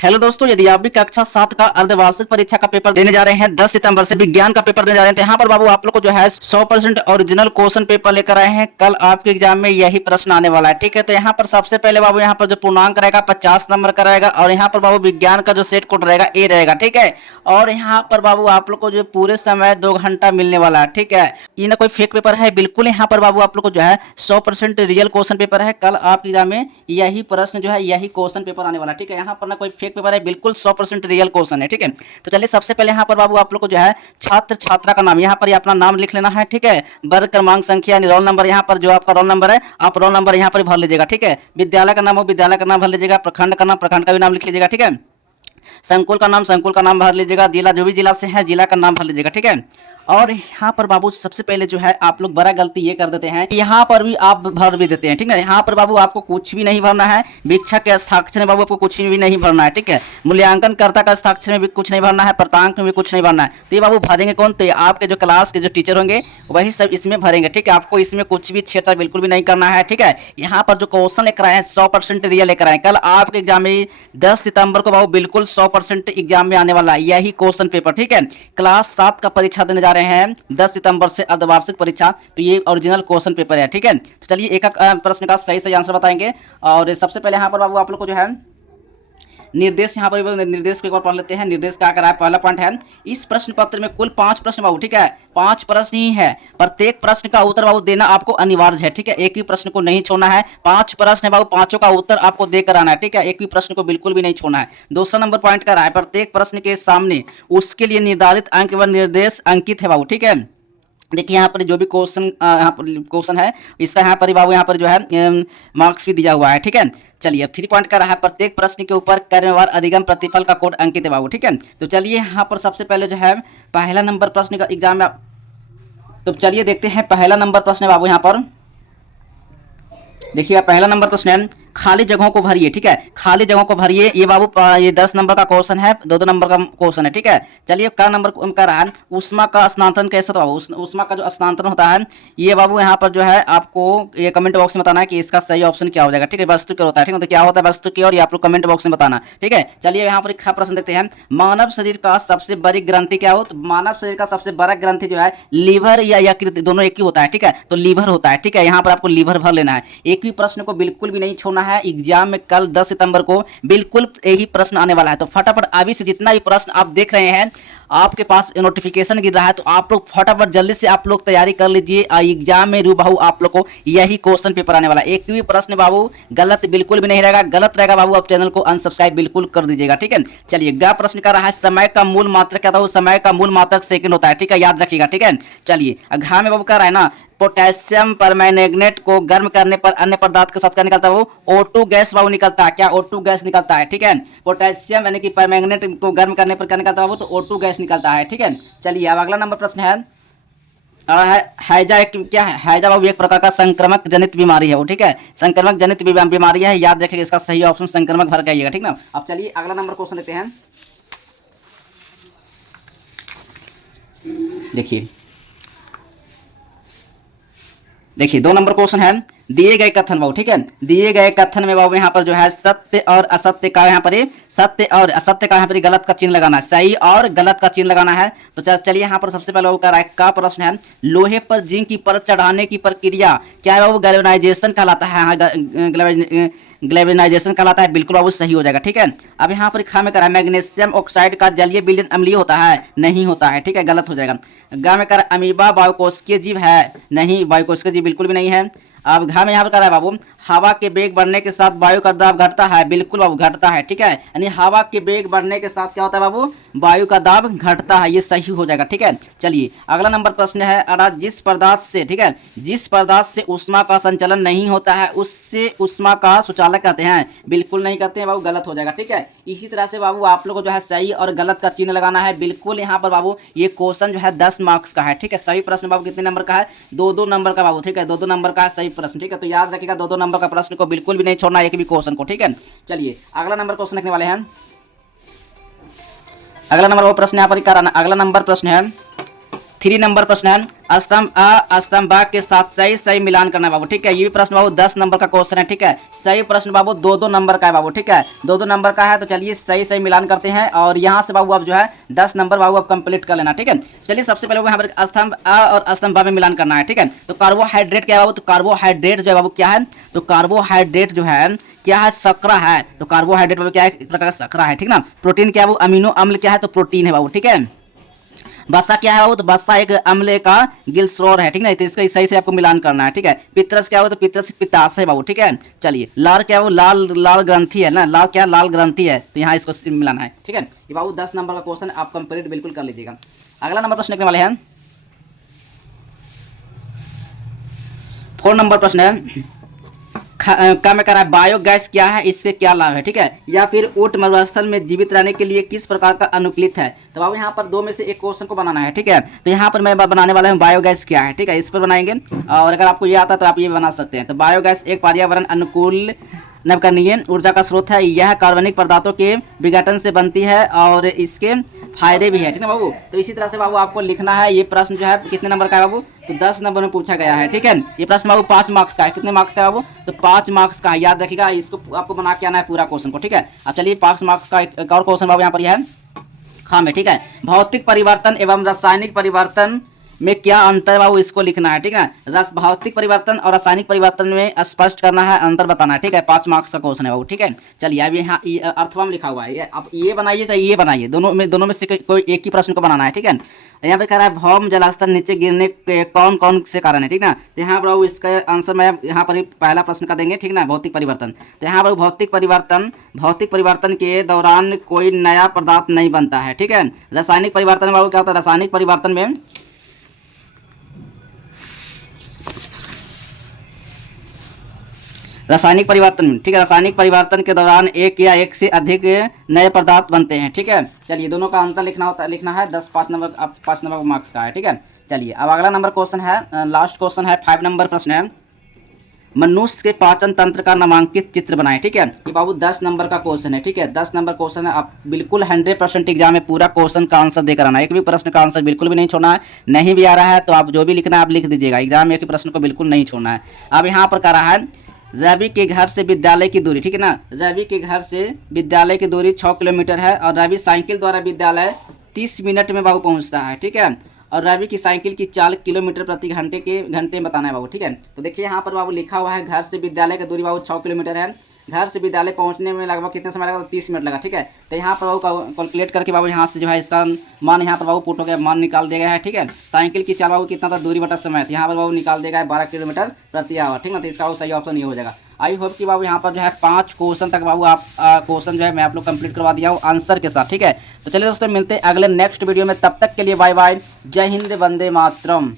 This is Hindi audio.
हेलो दोस्तों, यदि आप भी कक्षा 7 का अर्धवार्षिक परीक्षा का पेपर देने जा रहे हैं 10 सितंबर से विज्ञान का पेपर देने जा रहे हैं, तो यहाँ पर बाबू आप लोग को जो है 100% ओरिजिनल क्वेश्चन पेपर लेकर आए हैं। कल आपके एग्जाम में यही प्रश्न आने वाला है। ठीक है, तो यहाँ पर सबसे पहले बाबू यहाँ पर जो पूर्णांक रहेगा 50 नंबर का रहेगा और यहाँ पर बाबू विज्ञान का जो सेट कोड रहेगा ए रहेगा। ठीक है, और यहाँ पर बाबू आप लोग को जो पूरे समय 2 घंटा मिलने वाला है। ठीक है, ये ना कोई फेक पेपर है, बिल्कुल यहाँ पर बाबू आप लोग को जो है 100% रियल क्वेश्चन पेपर है। कल आपके एग्जाम में यही प्रश्न जो है यही क्वेश्चन पेपर आने वाला है। ठीक है, यहाँ पर ना कोई फेक पेपर है, बिल्कुल 100% रियल क्वेश्चन है। ठीक है, तो चलिए सबसे पहले यहाँ पर बाबू आप लोग को जो है छात्र छात्रा का नाम यहाँ पर अपना नाम लिख लेना है। ठीक है, वर्ग क्रमांक संख्या रोल नंबर, यहाँ पर जो आपका रोल नंबर है आप रोल नंबर यहाँ पर भर लीजिएगा। ठीक है, विद्यालय का नाम हो विद्यालय का नाम भर लीजिएगा, प्रखंड का नाम प्रखंड का भी नाम लिख लीजिएगा। ठीक है, संकुल का नाम संकुल का नाम भर लीजिएगा, जिला जो भी जिला से है जिला का नाम भर लीजिएगा। ठीक है, और यहाँ पर बाबू सबसे पहले जो है आप लोग बड़ा गलती ये कर देते हैं, यहाँ पर भी आप भर भी देते हैं। ठीक है, यहाँ पर बाबू आपको कुछ भी नहीं भरना है, वीक्षक के हस्ताक्षर में बाबू आपको कुछ भी नहीं भरना है। ठीक है, मूल्यांकन कर्ता का हस्ताक्षर में भी कुछ नहीं भरना है, प्रांतांक में भी कुछ नहीं भरना है। तो ये बाबू भरेंगे कौन? तो आपके जो क्लास के जो टीचर होंगे वही सब इसमें भरेंगे। ठीक है, आपको इसमें कुछ भी छेड़छाड़ बिल्कुल भी नहीं करना है। ठीक है, यहाँ पर जो क्वेश्चन लेकर आए हैं 100% रियल लेकर आए। कल आपके एग्जाम में 10 सितंबर को बाबू बिल्कुल 100% एग्जाम में आने वाला है यही क्वेश्चन पेपर। ठीक है, क्लास 7 का परीक्षा देने जा रहे हैं 10 सितंबर से अर्धवार्षिक परीक्षा, तो ये ओरिजिनल क्वेश्चन पेपर है। ठीक है, तो चलिए एक एक प्रश्न का सही सही आंसर बताएंगे। और सबसे पहले यहाँ पर बाबू आप लोग को जो है निर्देश, यहाँ पर निर्देश को एक बार पढ़ लेते हैं। निर्देश क्या कर रहा है? पहला पॉइंट है, इस प्रश्न पत्र में कुल 5 प्रश्न बाबू। ठीक है, 5 प्रश्न ही है, प्रत्येक प्रश्न का उत्तर बाबू देना आपको अनिवार्य है। ठीक है, एक भी प्रश्न को नहीं छोड़ना है। 5 प्रश्न है बाबू, पांचों का उत्तर आपको देकर आना है। ठीक है, एक भी प्रश्न को बिल्कुल भी नहीं छोड़ना है। दूसरा नंबर पॉइंट कर रहा है, प्रत्येक प्रश्न के सामने उसके लिए निर्धारित अंक व निर्देश अंकित है बाबू। ठीक है, देखिए यहाँ पर जो भी क्वेश्चन यहाँ पर क्वेश्चन है इसका यहाँ पर बाबू यहाँ पर जो है मार्क्स भी दिया हुआ है। ठीक है, चलिए अब 3 पॉइंट का रहा है, प्रत्येक प्रश्न के ऊपर कार्यवार अधिगम प्रतिफल का कोड अंकित है बाबू। ठीक है, तो चलिए यहाँ पर सबसे पहले जो है पहला नंबर प्रश्न का एग्जाम में, तो चलिए देखते हैं पहला नंबर प्रश्न है बाबू। यहाँ पर देखिएगा पहला नंबर प्रश्न है, खाली जगहों को भरिए। ठीक है, खाली जगहों को भरिए, ये बाबू ये 10 नंबर का क्वेश्चन है, 2-2 नंबर का क्वेश्चन है। ठीक है, चलिए का नंबर का रहा है, उष्मा का स्थानांतरण कैसे होता है? उष्मा का जो स्थानांतरण होता है ये बाबू यहाँ पर जो है आपको ये कमेंट बॉक्स में बताना है कि इसका सही ऑप्शन क्या हो जाएगा। ठीक है, वस्तु की होता है। ठीक है, तो क्या होता है वस्तु की, और ये आप लोग कमेंट बॉक्स में बताना। ठीक है, चलिए यहाँ पर एक प्रश्न देखते हैं, मानव शरीर का सबसे बड़ी ग्रंथि क्या हो? तो मानव शरीर का सबसे बड़ा ग्रंथि जो है लीवर या यकृत, दोनों एक ही होता है। ठीक है, तो लीवर होता है। ठीक है, यहाँ पर आपको लीवर भर लेना है, एक भी प्रश्न को बिल्कुल भी नहीं छोड़ना है। एग्जाम में कल 10 सितंबर को बिल्कुल यही प्रश्न आने वाला है, तो फटाफट अभी से जितना भी प्रश्न आप देख रहे हैं आपके पास नोटिफिकेशन गिर रहा है, तो आप लोग फटाफट जल्दी से आप लोग तैयारी कर लीजिए। एग्जाम में रूबहू आप लोग को यही क्वेश्चन पेपर आने वाला है, एक भी प्रश्न बाबू गलत बिल्कुल भी नहीं रहेगा। गलत रहेगा बाबू आप चैनल को अनसब्सक्राइब बिल्कुल कर दीजिएगा। ठीक है, चलिए ग प्रश्न का रहा है, समय का मूल मात्रक क्या था? समय का मूल मात्रक सेकंड होता है। ठीक है, याद रखिएगा। ठीक है, चलिए घ में बाबू क्या रहा है ना, पोटेशियम परमैंगनेट को गर्म करने पर अन्य पदार्थ के साथ क्या निकलता है? वो O2 गैस बाबू निकलता है। क्या? O2 गैस निकलता है। ठीक है, पोटेशियम यानी कि परमैंगनेट को गर्म करने पर क्या निकलता है? वो तो O2 गैस निकलता है। ठीक है, चलिए अब अगला नंबर प्रश्न है, हैजा एक क्या है? हैजा बाबू एक प्रकार का संक्रमक जनित बीमारी है वो। ठीक है, संक्रमक जनित बीमारी है, याद रखिएगा इसका सही ऑप्शन संक्रमक भर के आइएगा। ठीक ना, अब चलिए अगला नंबर क्वेश्चन लेते हैं। देखिए 2 नंबर क्वेश्चन है, दिए गए कथन बाबू। ठीक है, दिए गए कथन में बाबू यहाँ पर जो है सत्य और असत्य का यहाँ पर सत्य और असत्य का यहाँ पर गलत का चिन्ह लगाना है, सही और गलत का चिन्ह लगाना है। तो चलिए यहाँ पर सबसे पहले बाबू का प्रश्न है, लोहे पर जिंक की परत चढ़ाने की प्रक्रिया क्या है बाबू? गैल्वेनाइजेशन कहलाता है। ग्लेवेनाइजेशन कहलाता है, बिल्कुल बाबू सही हो जाएगा। ठीक है, अब यहाँ पर खा में करा मैग्नीशियम ऑक्साइड का जलीय विलयन अम्लीय होता है, नहीं होता है। ठीक है, गलत हो जाएगा। गा में करा अमीबा बायोकोशिकीय जीव है, नहीं, बायोकोशिकीय जीव बिल्कुल भी नहीं है। अब घा में यहाँ पर करा है बाबू, हवा के वेग बढ़ने के साथ वायु का दाब घटता है, बिल्कुल बाबू घटता है। ठीक है, यानी हवा के वेग बढ़ने के साथ क्या होता है बाबू? वायु का दाब घटता है, ये सही हो जाएगा। ठीक है, चलिए अगला नंबर प्रश्न है, अर्थात जिस पदार्थ से, ठीक है, जिस पदार्थ से उष्मा का संचलन नहीं होता है उससे उष्मा का सुचालक कहते हैं, बिल्कुल नहीं कहते हैं बाबू, गलत हो जाएगा। ठीक है, इसी तरह से बाबू आप लोग को जो है सही और गलत का चिन्ह लगाना है। बिल्कुल यहाँ पर बाबू ये क्वेश्चन जो है 10 मार्क्स का है। ठीक है, सही प्रश्न बाबू कितने नंबर का है? 2-2 नंबर का बाबू। ठीक है, 2-2 नंबर का है सही प्रश्न। ठीक है, तो याद रखिएगा 2-2 नंबर का प्रश्न को बिल्कुल भी नहीं छोड़ना, एक भी क्वेश्चन को। ठीक है, चलिए अगला नंबर क्वेश्चन लिखने वाले हैं। अगला नंबर वो प्रश्न यहाँ पर कराना, अगला नंबर प्रश्न है, 3 नंबर प्रश्न है, स्तंभ अ स्तंभ ब के साथ सही सही मिलान करना है बाबू। ठीक है, ये भी प्रश्न बाबू 10 नंबर का क्वेश्चन है। ठीक है, सही प्रश्न बाबू 2-2 नंबर का है बाबू। ठीक है, 2-2 नंबर का है, तो चलिए सही सही मिलान करते हैं और यहाँ से बाबू अब जो है 10 नंबर बाबू अब कंप्लीट कर लेना। ठीक है, चलिए सबसे पहले यहाँ पर स्तंभ अ और स्तंभ ब में मिलान करना है। ठीक है, तो कार्बोहाइड्रेट क्या है बाबू, तो कार्बोहाइड्रेट जो है बाबू क्या है, तो कार्बोहाइड्रेट जो है क्या है, शर्करा है। तो कार्बोहाइड्रेट बाबू क्या है, एक प्रकार का शर्करा है। ठीक ना, प्रोटीन क्या है वो, अमीनो अम्ल क्या है, तो प्रोटीन है बाबू। ठीक है, वसा क्या है बाबू, तो वसा एक अम्ल का गिलस्रोर है। ठीक ना, तो इसका सही से आपको मिलान करना है। ठीक है, पित्रस क्या हो, तो पित्रस पित्ताशय बाबू। ठीक है, चलिए लाल क्या है वो, लाल लाल ग्रंथि है ना, लाल क्या, लाल ग्रंथि है, तो यहाँ इसको मिलाना है। ठीक है, ये बाबू 10 नंबर का क्वेश्चन आप कंप्लीट बिल्कुल कर लीजिएगा। अगला नंबर प्रश्न लिखने वाले हैं 4 नंबर प्रश्न है, क्या में करा है, बायोगैस क्या है, इसके क्या लाभ है। ठीक है, या फिर ऊंट मरुस्थल में जीवित रहने के लिए किस प्रकार का अनुकूलित है। तो बाबू यहाँ पर 2 में से एक क्वेश्चन को बनाना है। ठीक है, तो यहाँ पर मैं बनाने वाला हूँ बायोगैस क्या है। ठीक है, इस पर बनाएंगे और अगर आपको ये आता है तो आप ये बना सकते हैं। तो बायोगैस एक पर्यावरण अनुकूल नवकरणीय ऊर्जा का स्रोत है। यह कार्बनिक पदार्थों के विघटन से बनती है और इसके फायदे भी है। ठीक है बाबू, तो इसी तरह से बाबू आपको लिखना है। ये प्रश्न जो है कितने नंबर का है बाबू, तो 10 नंबर में पूछा गया है। ठीक है, ये प्रश्न बाबू 5 मार्क्स का है। कितने मार्क्स का है बाबू, तो 5 मार्क्स का है, याद रखिएगा। इसको आपको बना के आना है पूरा क्वेश्चन को। ठीक है, अब चलिए 5 मार्क्स का एक और क्वेश्चन बाबू यहाँ पर यह है हाँ में। ठीक है, भौतिक परिवर्तन एवं रासायनिक परिवर्तन में क्या अंतर है बाबू, इसको लिखना है। ठीक है, भौतिक परिवर्तन और रासायनिक परिवर्तन में स्पष्ट करना है, अंतर बताना है। ठीक है, 5 मार्क्स का क्वेश्चन है बाबू। ठीक है, चलिए अब यहाँ अर्थवा लिखा हुआ है, आप ये बनाइए चाहे ये बनाइए, दोनों में से कोई एक ही प्रश्न को बनाना है। ठीक है, यहाँ पे कह रहा है भौम जलस्तर नीचे गिरने के कौन कौन से कारण है। ठीक ना, तो यहाँ पर बाबू इसका आंसर मैं यहाँ पर पहला प्रश्न का देंगे। ठीक ना, भौतिक परिवर्तन, तो यहाँ पर भौतिक परिवर्तन के दौरान कोई नया पदार्थ नहीं बनता है। ठीक है, रासायनिक परिवर्तन बाबू क्या होता है, रासायनिक परिवर्तन में ठीक है, रासायनिक परिवर्तन के दौरान एक या एक से अधिक नए पदार्थ बनते हैं। ठीक है, चलिए दोनों का अंतर लिखना है 5 नंबर मार्क्स का है। ठीक है, चलिए अब अगला नंबर क्वेश्चन है, लास्ट क्वेश्चन है, 5 नंबर प्रश्न है, मनुष्य के पाचन तंत्र का नामांकित चित्र बनाएं। ठीक है, ये बाबू 10 नंबर का क्वेश्चन है। ठीक है, 10 नंबर क्वेश्चन है, आप बिल्कुल 100% एग्जाम में पूरा क्वेश्चन का आंसर देकर आना है। एक भी प्रश्न का आंसर बिल्कुल भी नहीं छोड़ना है। नहीं भी आ रहा है तो आप जो भी लिखना है आप लिख दीजिएगा, एग्जाम में एक भी प्रश्न को बिल्कुल नहीं छोड़ना है। अब यहाँ पर कह रहा है रवि के घर से विद्यालय की दूरी। ठीक है ना, रवि के घर से विद्यालय की दूरी 6 किलोमीटर है और रवि साइकिल द्वारा विद्यालय 30 मिनट में बाबू पहुंचता है। ठीक है, और रवि की साइकिल की चाल किलोमीटर प्रति घंटे में बताना है बाबू। ठीक है, तो देखिए यहाँ पर बाबू लिखा हुआ है घर से विद्यालय की दूरी बाबू 6 किलोमीटर है। घर से विद्यालय पहुंचने में लगभग कितना समय लगा, तो 30 मिनट लगा। ठीक है, तो यहाँ पर बाबू कैलकुलेट करके बाबू यहाँ से जो है इसका मान यहाँ पर बाबू पुट हो गया, मान निकाल दिया गया है। ठीक है, साइकिल की चाल बाबू कितना था, दूरी बटा समय, तो यहाँ पर बाबू निकाल देगा 12 किलोमीटर प्रति आवर। ठीक है, तो इसका सही ऑप्शन ये हो जाएगा। आई होप कि बाबू यहाँ पर जो है 5 क्वेश्चन तक बाबू आप क्वेश्चन जो है मैं आप लोग कंप्लीट करवा दिया हूँ आंसर के साथ। ठीक है, तो चलिए दोस्तों मिलते हैं अगले नेक्स्ट वीडियो में, तब तक के लिए बाय बाय, जय हिंद, वंदे मातरम।